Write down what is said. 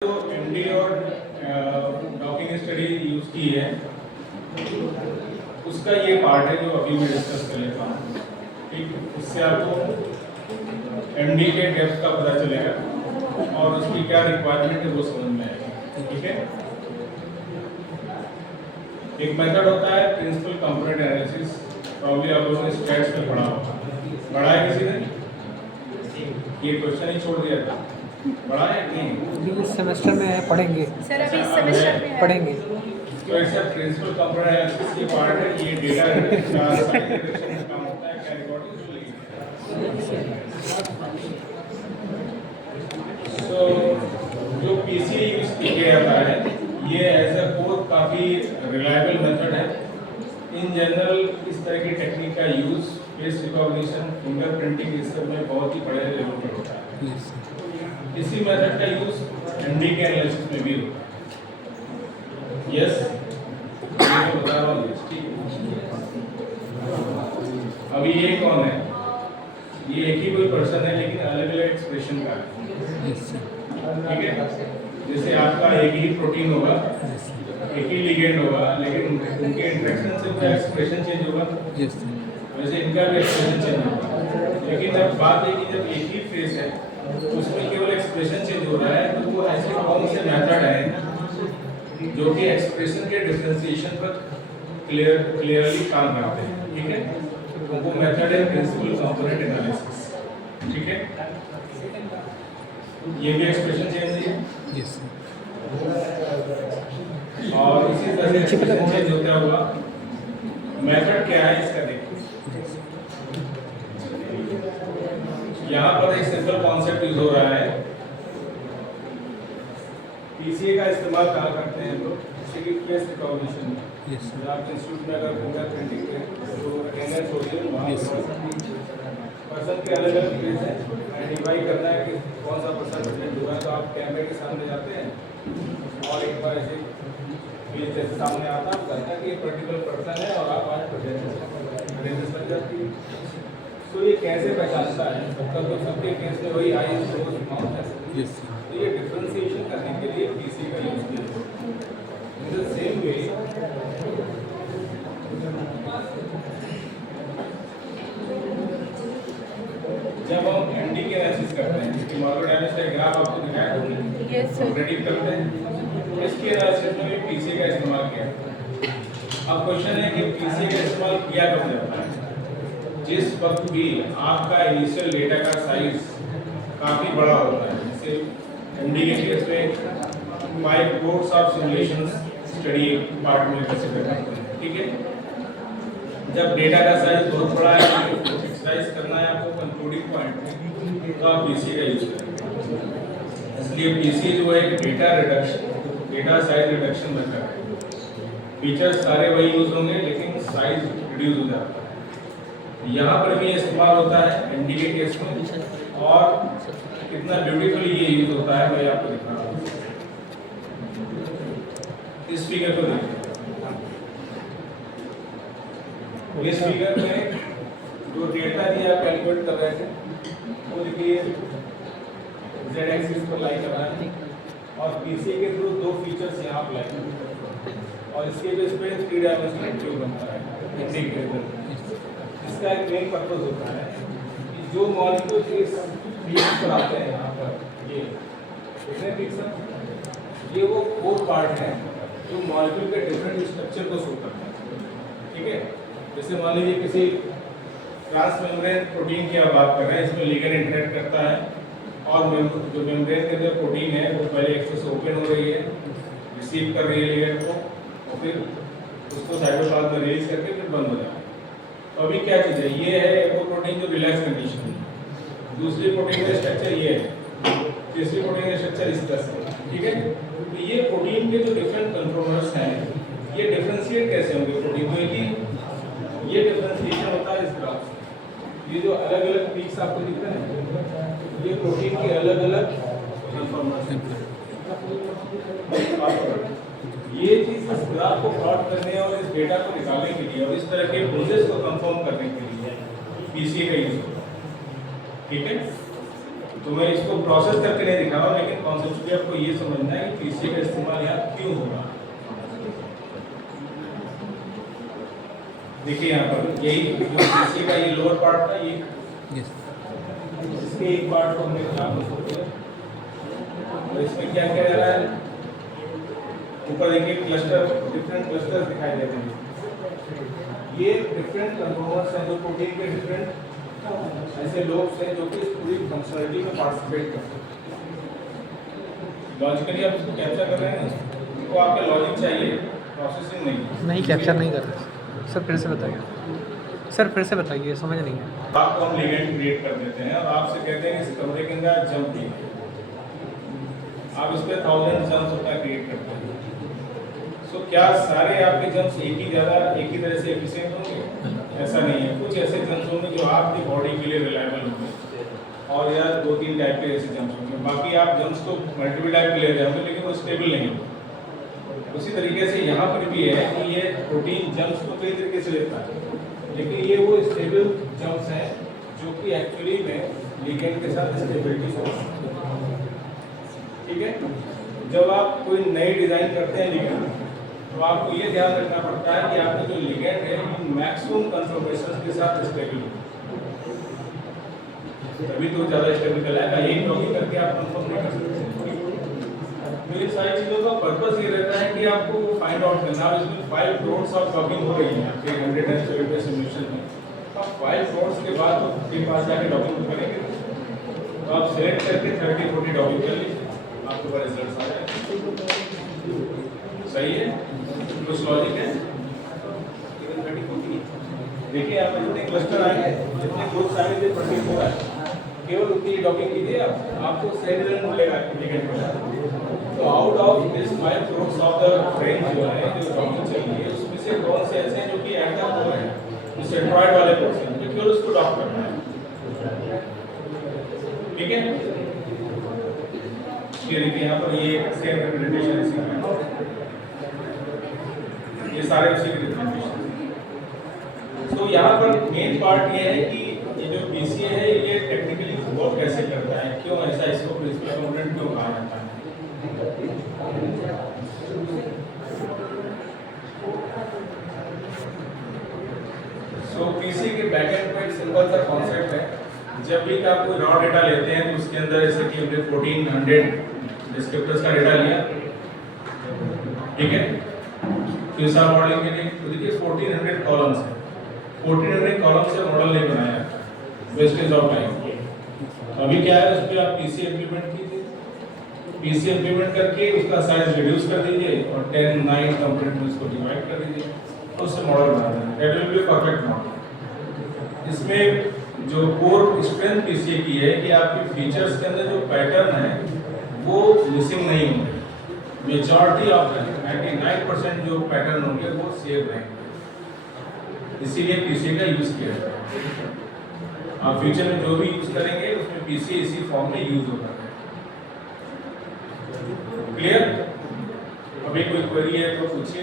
तो एमडी और docking study use की है, उसका ये पार्ट है जो अभी मैं डिस्कस कर लेता हूँ। ठीक, इससे आपको एमडी के डेप्थ का पता चलेगा और उसकी क्या रिक्वायरमेंट है वो समझ में आएगी। ठीक है, एक मेथड होता है प्रिंसिपल कंपोनेंट एनालिसिस, प्रॉब्ली आप लोगों ने स्टैट्स में पढ़ा होगा। पढ़ा है किसी ने? ये क्वेश्चन ही छोड़ दिया था, पढ़ा है नहीं? अभी इस सेमेस्टर में है, पढ़ेंगे सर अभी इस सेमेस्टर में है। पढ़ेंगे। तो ऐसा प्रिंसिपल कंपोनेंट एनालिसिस की पार्ट है, ये डेटा रिडक्शन का काम होता है, क्या रिकॉर्डिंग जो लिखी है। तो जो पीसीए यूज किया जाता है ये एज अ कोर काफ़ी रिलायबल मेथड है। इन जनरल इस तरह की टेक्निक का use face recognition, finger printing, इस सब में बहुत ही बड़े लेवल पर होता है। इसी मेथड का यूज एमडी के एनालिसिस में भी होता है। यस, ये तो बता रहा हूँ। ठीक है, अभी ये कौन है? ये एक ही कोई पर्सन है लेकिन अलग अलग एक्सप्रेशन का है। ठीक है, जैसे आपका एक ही प्रोटीन होगा, एक ही लिगेंड होगा, लेकिन उनके इंटरेक्शन से पूरा एक्सप्रेशन चेंज होगा। वैसे इनका भी एक्सप्रेशन चेंज होगा। लेकिन अब बात है कि जब एक ही फेस है उसमें केवल एक्सप्रेशन चेंज हो रहा है, तो वो ऐसे कौन से मेथड है जो कि एक्सप्रेशन के डिफरेंशिएशन पर क्लियरली काम करते हैं। ठीक है, तो वो मेथड है प्रिंसिपल कंपोनेंट एनालिसिस। ठीक है, ये भी एक्सप्रेशन चेंज है और इसी तरह से एक्सप्रेशन चेंज होता हुआ मेथड क्या है इसका देखिए। यहाँ पर एक सिंपल कॉन्सेप्ट यूज हो रहा है। पीसीए का इस्तेमाल कहाँ करते हैं लोग? जैसे कि फेस रिकॉग्निशन में, आप इंस्टीट्यूट में अगर फिंगर प्रिंटिंग के जो अटेंडेंस होती है वहाँ पर्सन के अलग अलग फेस है, आइडेंटिफाई करना है कि कौन सा पर्सन प्रेजेंट हुआ है। तो आप कैमरे के सामने जाते हैं और एक बार ऐसे फेस जैसे सामने आता है, कहता है कि ये पर्टिकुलर पर्सन है और आप आज प्रेजेंट बन जाती है। तो ये कैसे पहचानता है? तो सबके केस में वही आई माउथ है। तो ये डिफरेंशिएशन करने के लिए पीसी का यूज किया। इन द सेम वे जब हम एमडी के एनालिसिस करते हैं, इसकी मॉर्गोडायनेमिक्स का ग्राफ आपको दिखाया था, यस सर, प्रेडिक्ट करते हैं, इसके एनालिसिस में भी पीसी का इस्तेमाल किया। अब क्वेश्चन है कि पीसी का इस्तेमाल किया कब जाता है? जिस वक्त भी आपका इनिशियल डेटा का साइज काफ़ी बड़ा होता है। जैसे एमडी के केस में 5 course of simulations study part में कंसीडर करते हैं। ठीक है, जब डेटा का साइज बहुत बड़ा है, एक्सरसाइज करना है आपको कंक्लूडिंग पॉइंट, तो आप पीसी का यूज करें। इसलिए पीसी जो है data reduction, data size reduction method है। फीचर्स सारे वही यूज होंगे लेकिन साइज रिड्यूस हो जाता है। यहाँ पर भी इस्तेमाल होता है एमडी के केस में, और कितना ब्यूटीफुली ये यूज होता है मैं आपको दिखा रहा हूँ। इस फिगर को देखिए। इस फिगर में जो डेटा दिया आप कैलकुलेट कर रहे थे वो देखिए जेड एक्सिस पर लाई कर रहा है और पीसी के थ्रू 2 फीचर्स यहाँ अप्लाई कर रहे हैं और इसके बेस पे 3 डायमेंशनल क्यूब बनता है इंटीग्रेटर। इसका एक मेन पर्पस होता है कि जो मॉलिक्यूल इस फील्ड पर आते हैं यहाँ पर ये देखने ठीक सर, ये वो कोर पार्ट है जो मॉलिक्यूल के डिफरेंट स्ट्रक्चर को शो करता है। ठीक है, जैसे मान लीजिए किसी ट्रांसमेम्ब्रेन प्रोटीन की आप बात कर रहे हैं, इसमें लिगेंड इंटरेक्ट करता है और जो मेम्ब्रेन के अंदर प्रोटीन है वो पहले एक्सेस ओपन हो रही है, रिसीव कर रही है लिगेंड को और फिर उसको साइटोप्लाज्म में रिलीज करके फिर बंद हो जाता है। तो अभी क्या चीज़ है? ये है वो प्रोटीन जो रिलैक्स कंडीशन है। दूसरी प्रोटीन का स्ट्रक्चर ये है, तीसरी प्रोटीन का स्ट्रक्चर इस तरह से। ठीक है, तो ये प्रोटीन के जो डिफरेंट कंट्रोलर्स हैं ये डिफरेंशिएट कैसे होंगे प्रोटीन को? ये डिफरेंशिएशन होता है इस ग्राफ से। ये जो अलग अलग पीक्स आपको दिख रहे हैं ये प्रोटीन के अलग अलग कंफर्मर्स हैं। ये चीज इस ग्राफ को प्लॉट करने और इस डेटा को निकालने के लिए और इस तरह के प्रोसेस को कंफर्म करने के लिए पीसीए का यूज होता है। ठीक है, तो मैं इसको प्रोसेस करके नहीं दिखा रहा हूँ, लेकिन कॉन्सेप्चुअली आपको ये समझना है कि पीसीए का इस्तेमाल यहाँ क्यों होगा। देखिए यहाँ पर यही जो पीसीए का ये लोअर पार्ट था, ये इसके एक पार्ट को हमने काम होते हैं। तो इसमें क्या किया जा रहा है, ऊपर देखिए क्लस्टर, डिफरेंट क्लस्टर दिखाई देते हैं। ये डिफरेंट कंपोनेंट्स हैं जो प्रोटीन के डिफरेंट ऐसे लोब्स हैं जो कि इस पूरी फंक्शनलिटी में पार्टिसिपेट करते हैं। लॉजिकली आप इसको कैप्चर कर रहे हैं, तो आपका लॉजिक चाहिए, प्रोसेसिंग नहीं कैप्चर नहीं कर रहे सर। फिर से बताइए सर, फिर से बताइए, समझ नहीं है। आपको हम लिगेंड क्रिएट कर देते हैं और आपसे कहते हैं इस कमरे के अंदर जंप कीजिए। आप इस पर 1000 जंप्स अपना क्रिएट करते हैं। सो क्या सारे आपके जंप्स एक ही तरह से एफिशिएंट होंगे? ऐसा नहीं है। कुछ ऐसे जंप्स होंगे जो आपकी बॉडी के लिए रिलायबल होंगे और या 2-3 टाइप के ऐसे जंप्स होंगे। बाकी आप जंप्स को मल्टीपल टाइप के ले रहे होंगे लेकिन वो स्टेबल नहीं होगा। उसी तरीके से यहाँ पर भी है कि ये प्रोटीन जंप्स को कई तरीके से लेता है, लेकिन ये वो स्टेबल जंप्स हैं जो कि एक्चुअली में लिगेंड के साथ स्टेबिलिटी को, ठीक है। जब आप कोई नई डिज़ाइन करते हैं लिगेंड, तो आपको ये ध्यान रखना पड़ता है कि आपका जो लिगेंड है मैक्सिमम कंफर्मेशन के साथ स्टेबल हो, तभी तो ज़्यादा स्टेबल कहलाएगा। एक डॉकिंग करके आप कंफर्म नहीं कर सकते। तो ये सारी चीज़ों का पर्पस ये रहता है कि आपको फाइंड आउट करना। अब इसमें 5 करोड़ ऑफ डॉकिंग हो रही है आपके 100 सिमुलेशन में। अब 5 करोड़ के बाद आपके पास जाके डॉकिंग करेंगे, तो आप सेलेक्ट करके 30-40 डॉकिंग कर लीजिए, आपके पास रिजल्ट आ जाएगा। सही है, कुछ लॉजिक है। देखिए आप जितने क्लस्टर आएंगे, जितने ग्रुप्स आएंगे, जो प्रोटीन हो रहा है, केवल उतनी डॉकिंग कीजिए, आपको सही रिजल्ट मिलेगा लिगेंड में। तो out of this 5 crore of the range जो है, जो डॉकिंग चाहिए, उसमें से कौन से ऐसे हैं जो कि एक्टिव हो रहे हैं, सेंट्रॉइड वाले पोर्शन जो केवल उसको डॉक करना है, ठीक है। ये देखिए यहाँ पर ये सेम रिप्रेजेंटेशन इसी का है, ये सारे उसी के रिप्रेजेंटेशन। तो यहाँ पर मेन पार्ट ये है कि ये जो पीसीए है ये टेक्निकली वर्क कैसे करता है, क्यों ऐसा इसको प्रिंसिपल कंपोनेंट क्यों कहा जाता है। सो पीसीए के बैकएंड पर एक सिंपल सा कॉन्सेप्ट है। जब भी आप कोई रॉ डेटा लेते हैं तो उसके अंदर जैसे कि हमने 1400 डिस्क्रिप्टर्स का डेटा लिया, ठीक है। क्यूएसआर मॉडलिंग के लिए तो देखिए 1400 कॉलम्स हैं, 1400 कॉलम से मॉडल नहीं बनाया, वेस्टेज ऑफ टाइम। अभी क्या है, उस पर आप पीसी इंप्लीमेंट कीजिए, पीसी इंप्लीमेंट करके उसका साइज रिड्यूस कर दीजिए और 10 9 कंपोनेंट में उसको डिवाइड कर दीजिए, तो उससे मॉडल बना देंगे। That will be perfect model. इसमें जो कोर स्ट्रेंथ पीसी की है कि आपके फीचर्स के अंदर जो पैटर्न है वो मिसिंग नहीं होंगे। मेजॉरिटी ऑफ 99% जो पैटर्न होंगे वो सेव रहेंगे, इसीलिए पीसी का यूज किया जाता है। आप फ्यूचर में जो भी यूज करेंगे उसमें पीसी इसी फॉर्म में यूज होगा। क्लियर? अभी कोई क्वेरी है तो पूछिए।